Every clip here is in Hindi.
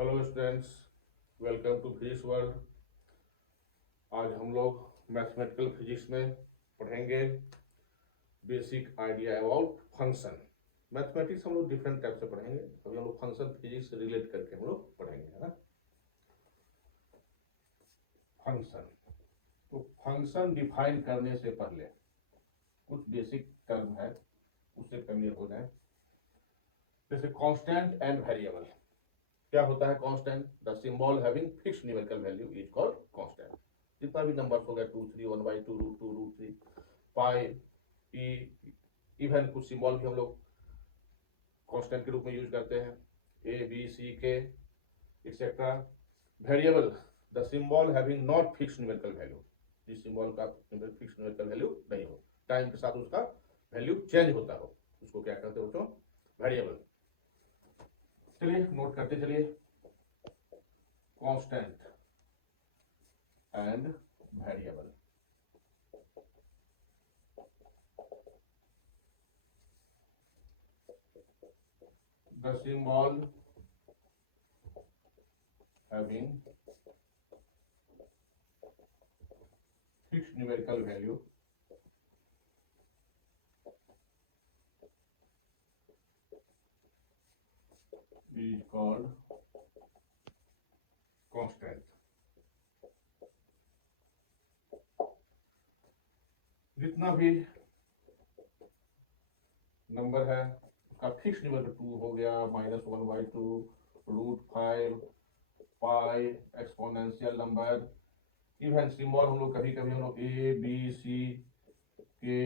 Hello students, welcome to physics world. आज हम लोग मैथमेटिकल फिजिक्स में पढ़ेंगे basic idea about function. Mathematics हम लोग डिफरेंट टाइप से पढ़ेंगे, अभी हम लोग फंक्शन फिजिक्स से रिलेट करके हम लोग पढ़ेंगे, है ना। फंक्शन, तो फंक्शन डिफाइन करने से पहले कुछ बेसिक टर्म है, उससे क्लियर हो जाए। जैसे कांस्टेंट एंड वेरिएबल। क्या होता है constant? The symbol having fixed numerical value is called constant. जितना भी नंबर हो गया 2 3 1/2 √2 √3 पाई ई, इवन कुछ सिंबल भी हम लोग कांस्टेंट के रूप में यूज करते हैं, ए बी सी के etcetera. Variable, the symbol having not fixed numerical value, जिस सिंबल का फिक्स्ड न्यूमेरिकल वैल्यू नहीं हो, टाइम के साथ उसका वैल्यू चेंज होता हो, उसको क्या कहते हो बच्चों? वेरिएबल। चलिए नोट करते चलिए। Constant and variable. The symbol having fixed numerical value is called constant. जितना भी नंबर है उसका फिक्स नंबर 2 हो गया, -1/2 √5 पाई एक्सपोनेंशियल नंबर। इवन सिंबल हम लोग कभी कभी हम लोग ए बी सी के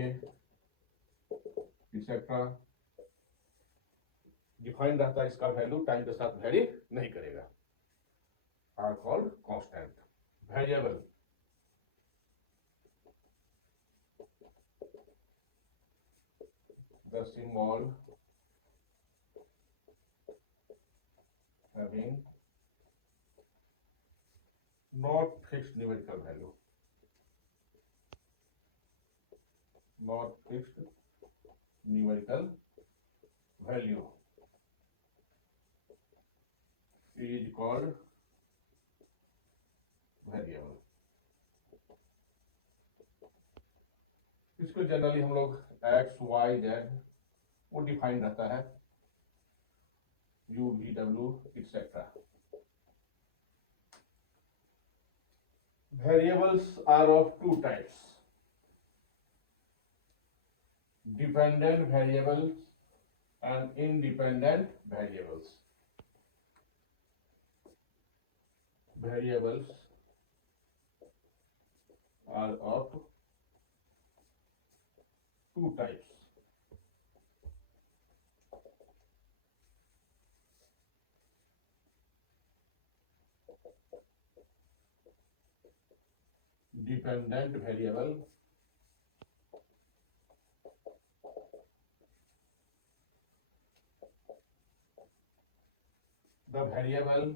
एक्सेट्रा डिफाइन रहता है, इसका वैल्यू टाइम के साथ वेरी नहीं करेगा, are called constant. Variable, the symbol having not fixed numerical value, not fixed numerical value is called variable. इसको जनरली हम लोग एक्स वाई जेड वो डिफाइन रहता है, you V W etcetera. Variables are of two types: dependent variables and independent variables. Variables are of two types: dependent variable the variable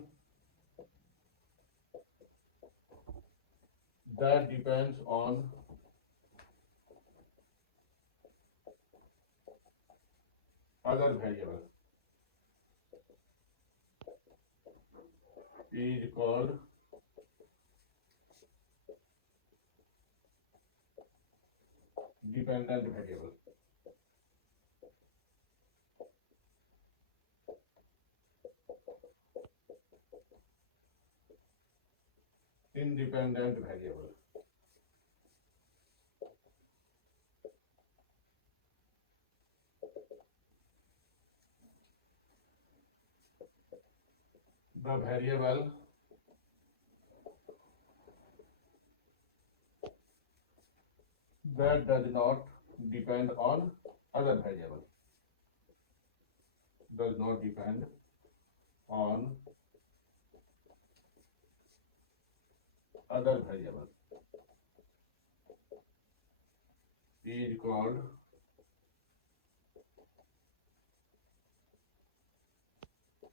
that depends on other variable is called dependent variable. Independent variable, the variable that does not depend on other variable, does not depend on other variable is called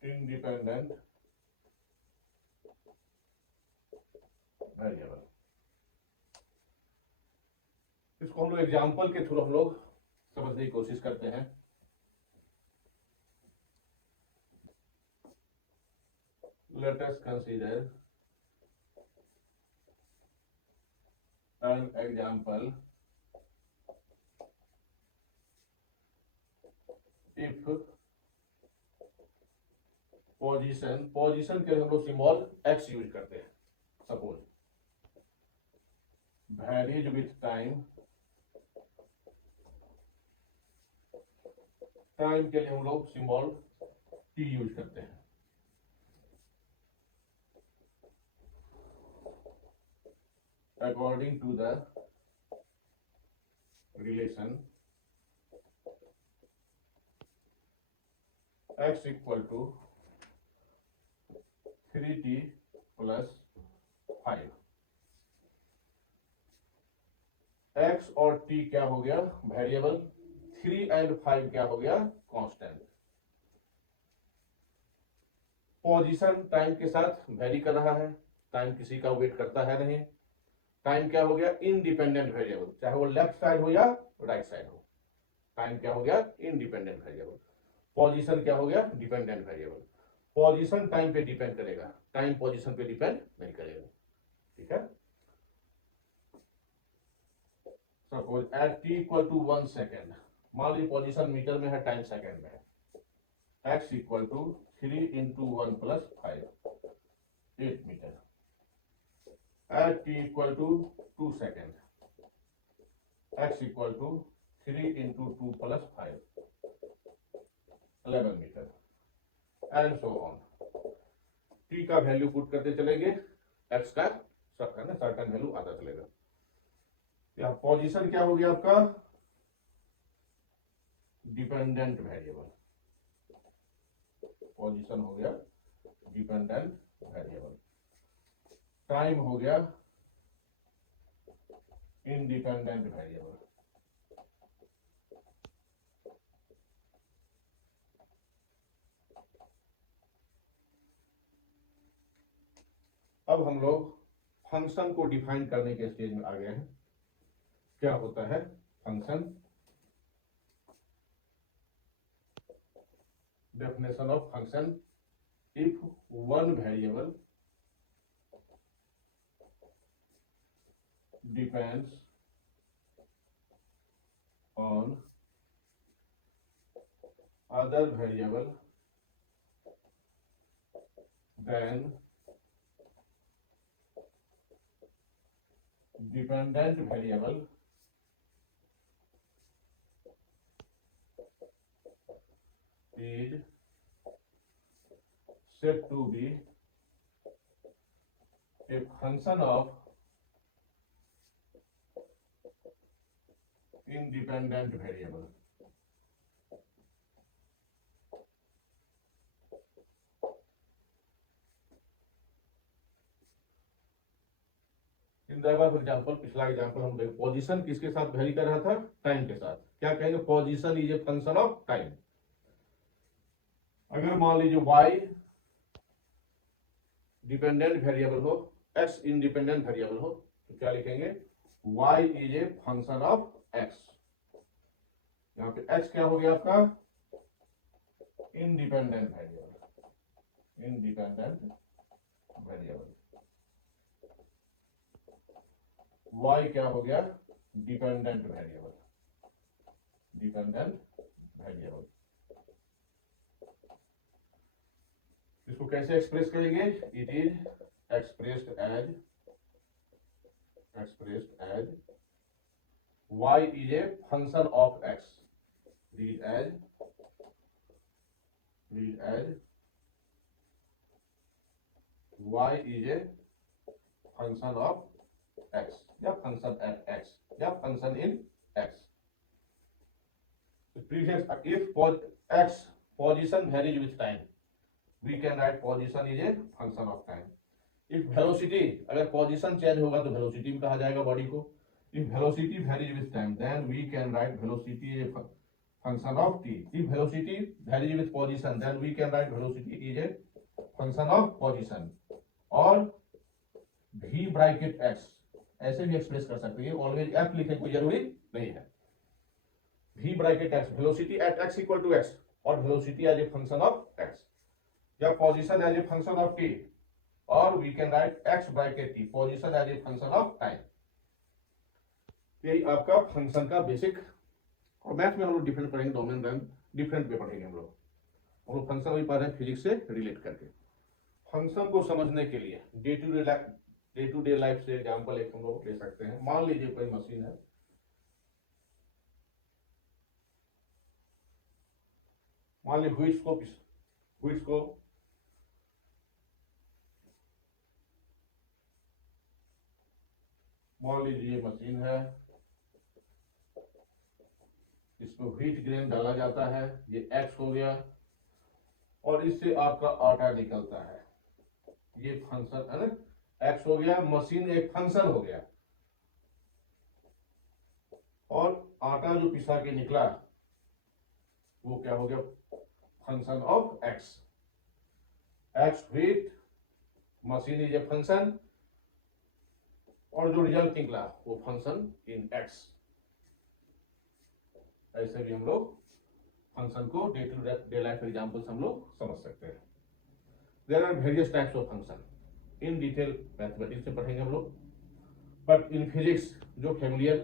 independent variable. इसको हम लोग एग्जाम्पल के थ्रू हम लोग समझने की कोशिश करते हैं। let us consider an example. If position के लिए हम लोग सिंबल x यूज करते हैं. सपोज varies with टाइम के लिए हम लोग सिंबल t यूज करते हैं. According to the relation x equal to 3t plus 5. x और t क्या हो गया वेरिएबल, 3 एंड 5 क्या हो गया कांस्टेंट. पोजीशन टाइम के साथ वेरी कर रहा है, टाइम किसी का वेट करता है नहीं. टाइम क्या हो गया इंडिपेंडेंट वेरिएबल, चाहे वो लेफ्ट साइड हो या राइट साइड हो. टाइम क्या हो गया इंडिपेंडेंट वेरिएबल. पोजीशन क्या हो गया डिपेंडेंट वेरिएबल. पोजीशन टाइम पे डिपेंड करेगा, टाइम पोजीशन पे डिपेंड नहीं करेगा. ठीक है. Suppose at t equal to 1 second, मान ली पोजीशन मीटर में है, टाइम सेकेंड में है. x equal to 3 into 1 plus 5 8 metre. At t equal to 2 second, x equal to 3 into 2 plus 5 11 metre and so on. t का वैल्यू पुट करते चलेंगे, x का सबका ना सर्टेन वैल्यू आता चलेगा. या पोजीशन क्या हो गया आपका डिपेंडेंट वेरिएबल. पोजीशन हो गया डिपेंडेंट वेरिएबल. टाइम हो गया इंडिपेंडेंट वेरिएबल. अब हम लोग फंक्शन को डिफाइन करने के स्टेज में आ गए हैं. क्या होता है function. Definition of function. If one variable depends on other variable then dependent variable is said to be a function of independent variable. In for example, पिछला एग्जाम्पल हम देखें, पोजीशन किसके साथ वेरी कर रहा था टाइम के साथ. क्या कहेंगे position is a function of time. अगर मान लीजिए y डिपेंडेंट वेरिएबल हो, x इंडिपेंडेंट वेरिएबल हो, तो क्या लिखेंगे y is a function of x. यहाँ पे x क्या हो गया आपका independent variable. Independent variable. y क्या हो गया डिपेंडेंट वेरिएबल. Dependent variable. इसको कैसे एक्सप्रेस करेंगे. It is expressed as y is a function of x. Read as y is a function of x या फंक्शन एट x या function in x. Previous, if x position varies with time, we can write position is a function of time. If velocity, अगर position change होगा तो velocity भी कहा जाएगा बॉडी को. If velocity varies with time, then we can write velocity is a function of t. If velocity varies with position, then we can write velocity is a function of position. और v bracket x ऐसे भी एक्सप्रेस कर सकते हैं. ऑलवेज f लिखने कोई जरूरी नहीं है. v bracket x, velocity at x equal to x और velocity as a function of x. या position as a function of T, और we can write X bracket T position as a function of time. यही आपका फंक्शन का बेसिक, और मैथ में हम लोग डिफरेंट पढ़ेंगे, डोमेन रन डिफरेंट पे पढ़ेंगे हम लोग फंक्शन भी पढ़ रहे हैं फिजिक्स से रिलेट करके। फंक्शन को समझने के लिए डे टू डे लाइफ से एग्जाम्पल एक हम लोग ले सकते हैं। मान लीजिए कोई मशीन है, मान लीजिए व्हीट्स को मान लीजिए मशीन है, इसमें व्हीट ग्रेन डाला जाता है, ये एक्स हो गया, और इससे आपका आटा निकलता है, ये फंक्शन है ना, एक्स हो गया, मशीन एक फंक्शन हो गया, और आटा जो पिसा के निकला वो क्या हो गया, function of x. X wheat, machine is a function, और जो रिजल्ट निकला वो फंक्शन इन एक्स। ऐसे भी हम लोग फंक्शन को day to day life examples हम लोग समझ सकते हैं। There are various types of function, in detail mathematics में पढ़ेंगे हम लोग, बट इन फिजिक्स जो फेमिलियर,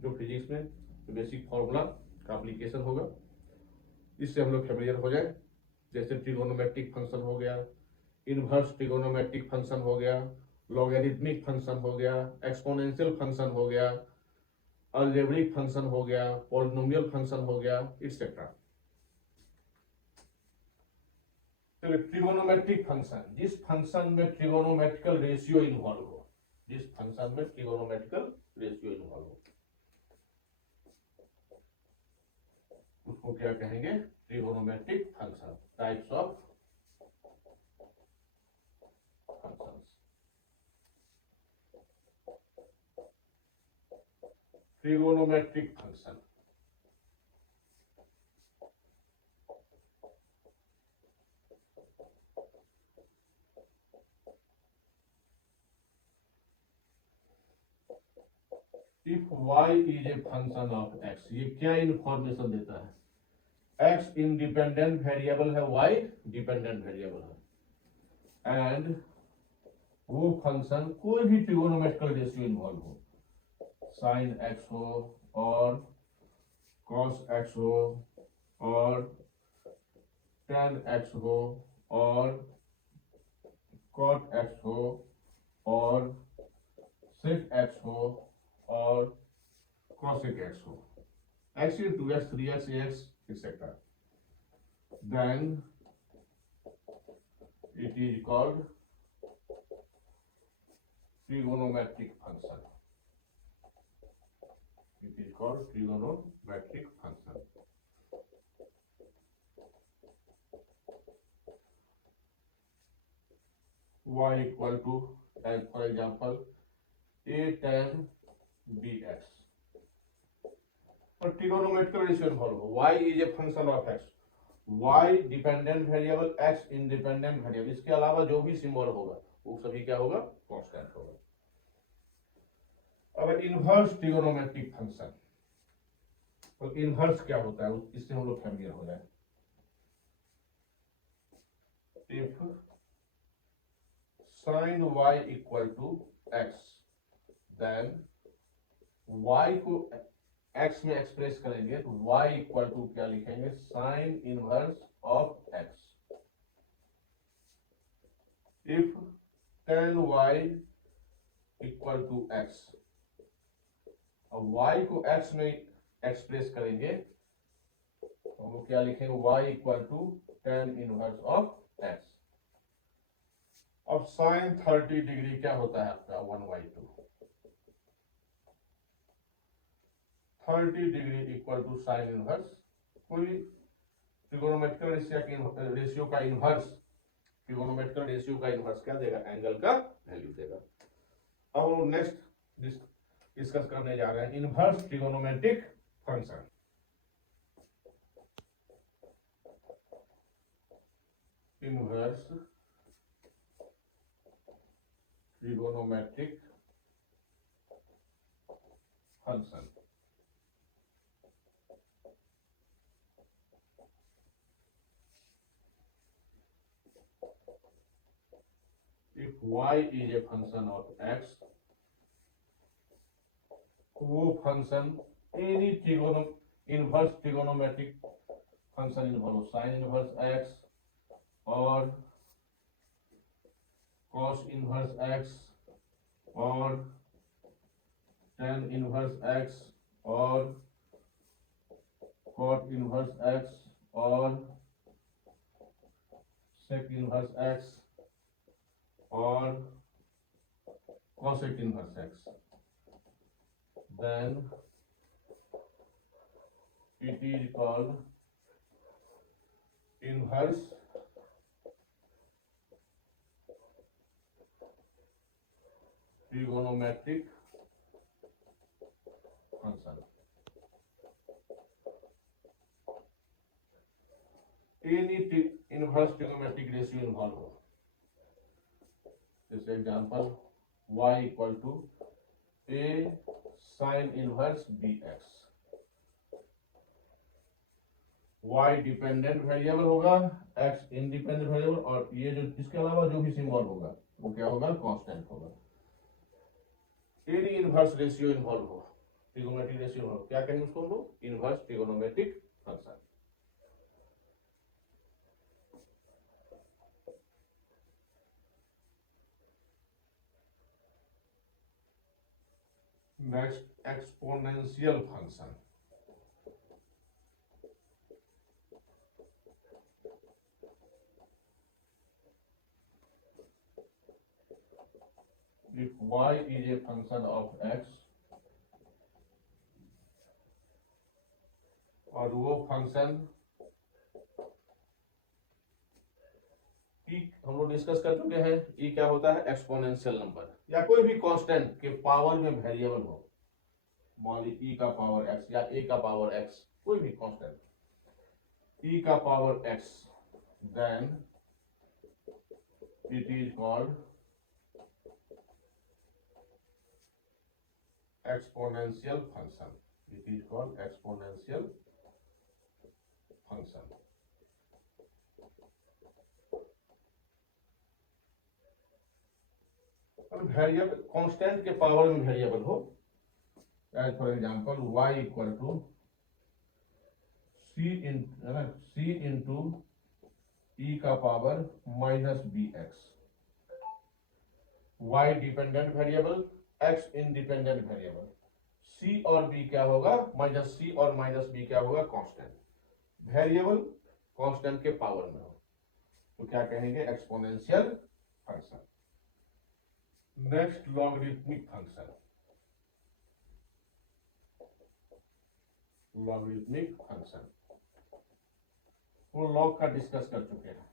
जो फिजिक्स में बेसिक फॉर्मूला का एप्लीकेशन होगा, इससे हम लोग फेमिलियर हो जाए। जैसे ट्रिगोनोमेट्रिक फंक्शन हो गया, इनवर्स ट्रिगोनोमेट्रिक फंक्शन हो गया, लॉगरिथमिक फंक्शन हो गया, एक्सपोनेंशियल फंक्शन हो गया, अलजेब्रिक फंक्शन हो गया, पॉलिनोमियल फंक्शन हो गया, इट्सेट्रा। चलिए, ट्रिगोनोमेट्रिक फंक्शन, जिस फंक्शन में ट्रिगोनोमेट्रिकल रेशियो इन्वॉल्व हो, जिस फंक्शन में ट्रिगोनोमेट्रिकल रेशियो इन्वॉल्व हो, उसको क्या कहेंगे, trigonometric function. Types of functions, trigonometric function. If y is a function of x, ये क्या इंफॉर्मेशन देता है, x इंडिपेंडेंट वेरिएबल है, y डिपेंडेंट वेरिएबल है, एंड वो फंक्शन कोई भी ट्रिगोनोमेट्रिकल रेशियो इन्वॉल्व हो, साइन x हो और कॉस x हो और टेन x हो और कॉट x हो और सेक x हो और cosec x हो, x into x, 3x, ax, etc. Then it is called trigonometric function. It is called trigonometric function. Y equal to, and for example, a tan bx. और ट्रिगोनोमेट्रिकल रेशियो इन्वॉल्व हो, y is a function of x, y dependent variable, x independent variable, इसके अलावा जो भी सिंबल होगा वो सभी क्या होगा, कांस्टेंट होगा। अब इनवर्स ट्रिगोनोमेट्रिक फंक्शन, तो इनवर्स क्या होता है, इससे हम लोग फैमिलियर हो जाए। If sin y equal to x, then y को x में एक्सप्रेस करेंगे तो y इक्वल टू क्या लिखेंगे, sine inverse of x। If tan y equal to x, अब y को x में एक्सप्रेस करेंगे तो हम क्या लिखेंगे, y equal to tan inverse of x। अब साइन 30 डिग्री क्या होता है आपका, 1/2, 30 degree equal to sine inverse, कोई ट्रिगोनोमेट्रिकल रेशियो का इनवर्स, ट्रिगोनोमेट्रिकल रेशियो का इनवर्स क्या देगा, एंगल का वैल्यू देगा। अब हम नेक्स्ट डिस्कस करने जा रहे हैं inverse trigonometric function. Inverse trigonometric function. if y is a function of x, वो function any inverse trigonometric function involve sine inverse x और कॉस इनवर्स एक्स और tan इनवर्स एक्स और cot इनवर्स एक्स और sec इनवर्स एक्स और cosec inverse x, then it is called inverse trigonometric function. Any inverse trigonometric ratio involved. This example, y equal to a sin inverse bx. y dependent variable होगा, x इंडिपेंडेंट वेरिएबल, और ये जो इसके अलावा जो भी सिंबल होगा वो क्या होगा, कांस्टेंट होगा. एनी इनवर्स रेशियो इन्वॉल्व हो, ट्रिगोनोमेट्रिक रेशियो हो, क्या कहेंगे उसको हम लोग, inverse trigonometric function. Next exponential function. If y is a function of x और वो फंक्शन e हम लोग डिस्कस कर चुके हैं, e क्या होता है, एक्सपोनेंशियल नंबर या कोई भी कांस्टेंट के पावर में वेरिएबल हो, मान ली e का पावर x या a का पावर x, कोई भी कांस्टेंट e का power x, then it is called exponential function. It is called exponential function. अब वेरिएबल कांस्टेंट के पावर में वेरिएबल हो, as for example y equal to c into e का power minus bx. y dependent variable, x independent variable, c और b क्या होगा, माइनस c और माइनस b क्या होगा, कांस्टेंट. वेरिएबल कांस्टेंट के पावर में हो तो क्या कहेंगे, exponential function. Next logarithmic function. Logarithmic function वो लॉग का डिस्कस कर चुके हैं.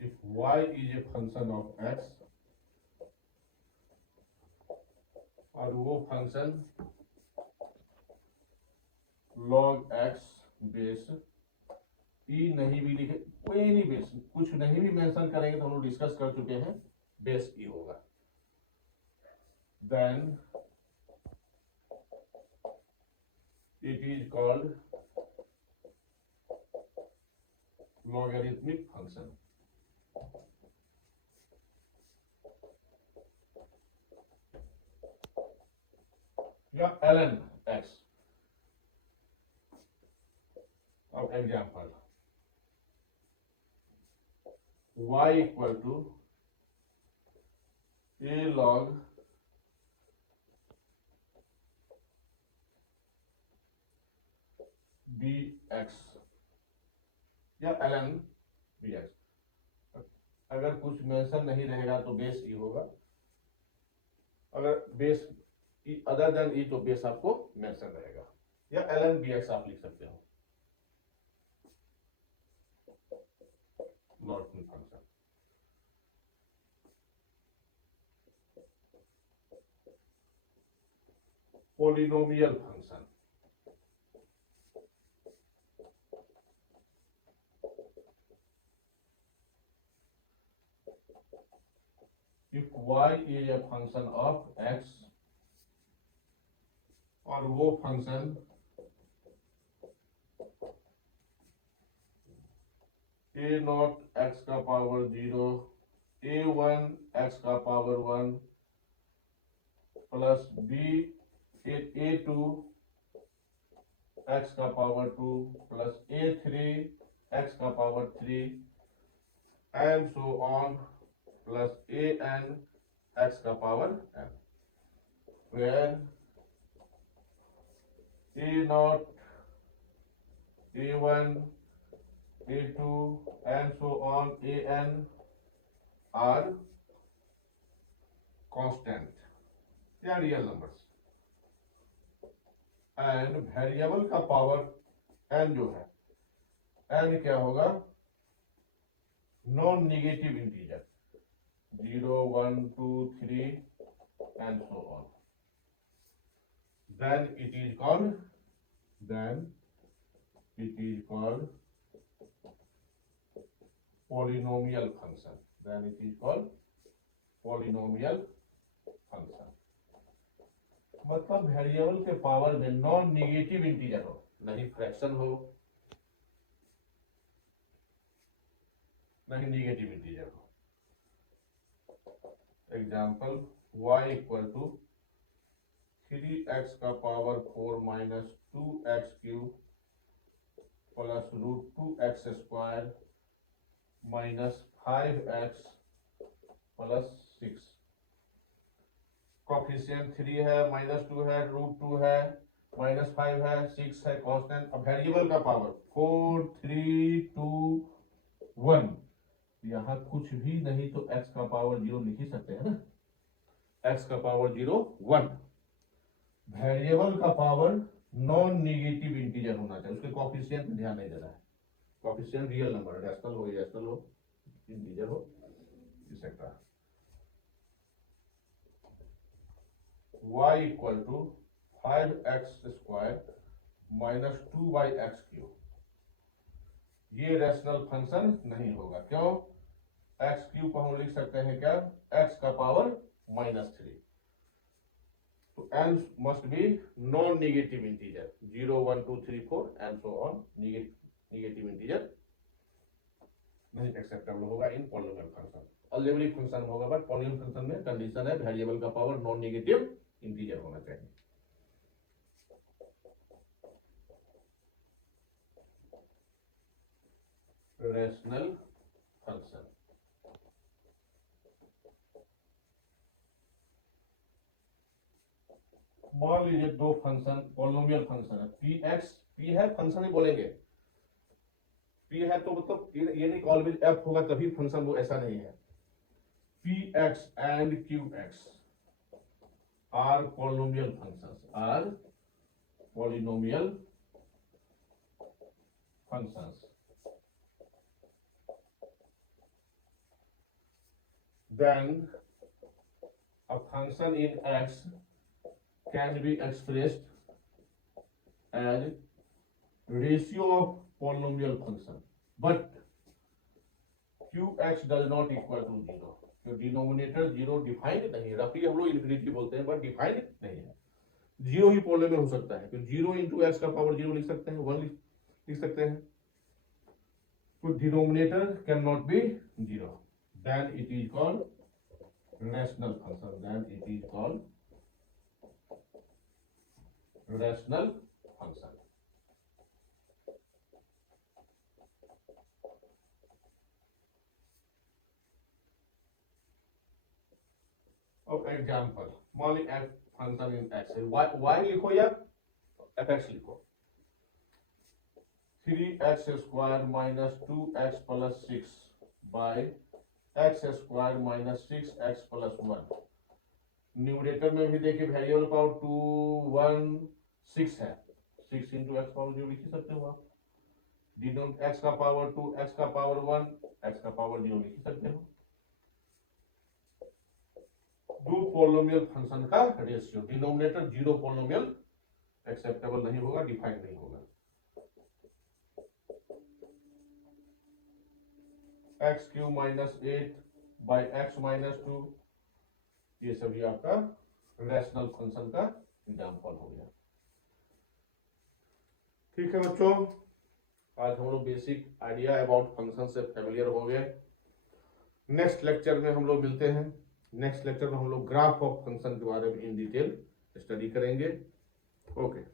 If y is a function of x और वो function log x base e नहीं भी लिखे, कोई नहीं बेस, कुछ नहीं भी मेंशन करेंगे तो हम लोग डिस्कस कर चुके हैं, बेस e होगा. Then it is called logarithmic function. या ln x. अब example y equal to a log bx या ln bx. अगर कुछ मेंशन नहीं रहेगा तो बेस ई होगा, अगर बेस अदर देन ई तो बेस आपको मेंशन रहेगा, या ln bx आप लिख सकते हो. Logarithmic function. Polynomial function. If y is a function of x और वो फंक्शन ए नॉट एक्स का पावर 0, A1 एक्स का power 1 plus B A2 x का पावर 2 प्लस A3 एक्स का power 3 and so on plus AN x का power n, where A0, A1, A2 and so on AN are constant या रियल नंबर्स, एंड वेरिएबल का पावर n जो है, n क्या होगा, non negative integer 0, 1, 2, 3 and so on, then it is called polynomial function. Then it is called polynomial function. मतलब वेरिएबल के पावर में नॉन निगेटिव इंटीजर हो, नहीं फ्रैक्शन हो, नहीं निगेटिव इंटीजर हो. Example y equal to 3x का power 4 minus 2x cube plus root 2x square minus 5x plus 6. Coefficient 3 है, माइनस 2 है, रूट 2 है, माइनस 5 है, 6 है, कांस्टेंट. अब वेरिएबल का पावर 4, 3, 2, 1. यहाँ कुछ भी नहीं तो x का पावर 0 लिख ही सकते हैं ना, x का पावर 0, 1. वेरिएबल का पावर नॉन निगेटिव इंटीजर होना चाहिए, उसके कॉफिशिएंट ध्यान नहीं देना है. कॉफिशिएंट रियल नंबर, रैशनल हो, इरेशनल हो, इंटीजर हो, etcetera. y equal to 5x square minus 2yx cube. ये रैशनल फंक्शन नहीं होगा. क्यों? x क्यूब को हम लिख सकते हैं क्या, x का पावर माइनस 3. तो n must be non negative integer 0, 1, 2, 3, 4 and so on. Negative integer नहीं एक्सेप्टेबल होगा इन पॉलिनोमियल फंक्शन. अलजेब्रिक फंक्शन होगा, बट पॉलिनोमियल फंक्शन में कंडीशन है वेरिएबल का पावर नॉन नेगेटिव इंटीजर होना चाहिए. Rational function. मान लीजिए दो फंक्शन पॉलिनोमियल फंक्शन है, p है, फंक्शन ही बोलेंगे. p है तो मतलब ये नहीं ऑलवेज f होगा तभी फंक्शन, वो ऐसा नहीं है. px and qx are polynomial functions, are polynomial functions. then a function in x can be expressed as ratio of polynomial function, but qx does not equal to 0. तो डिनोमिनेटर 0 डिफाइंड नहीं है, रफली हम लोग इन्फिनिटी बोलते हैं, बट डिफाइंड नहीं है. 0 ही पोलिनोमियल हो सकता है, तो 0 इंटू एक्स का पावर 0 लिख सकते हैं, 1 लिख सकते हैं. तो denominator can not be 0. then it is called rational function. then it is called rational function. अब एग्जांपल, मान ली f फंक्शन इन x है, y लिखो या fx लिखो. 3x square minus 2x plus 6 by x square minus 6x plus 1. Numerator में भी देखिए वेरिएबल पावर 2, 1, 6 है, 6 इंटू एक्स पावर 0 लिख सकते हो आप. डिनोमिनेटर x का पावर 2, x का पावर 1, x का पावर 0 लिख सकते हो. दो पॉलिनोमियल फंक्शन का रेशियो, डिनोमिनेटर 0 पॉलिनोमियल एक्सेप्टेबल नहीं होगा, डिफाइंड नहीं होगा. X Q minus 8 by x minus 2, ये सभी आपका रैशनल फंक्शन का एग्जाम्पल हो गया. ठीक है बच्चों, आज हम लोग बेसिक आइडिया अबाउट फंक्शन से फेमिलियर हो गए। नेक्स्ट लेक्चर में हम लोग मिलते हैं। नेक्स्ट लेक्चर में हम लोग ग्राफ ऑफ फंक्शन के बारे में इन डिटेल स्टडी करेंगे। ओके।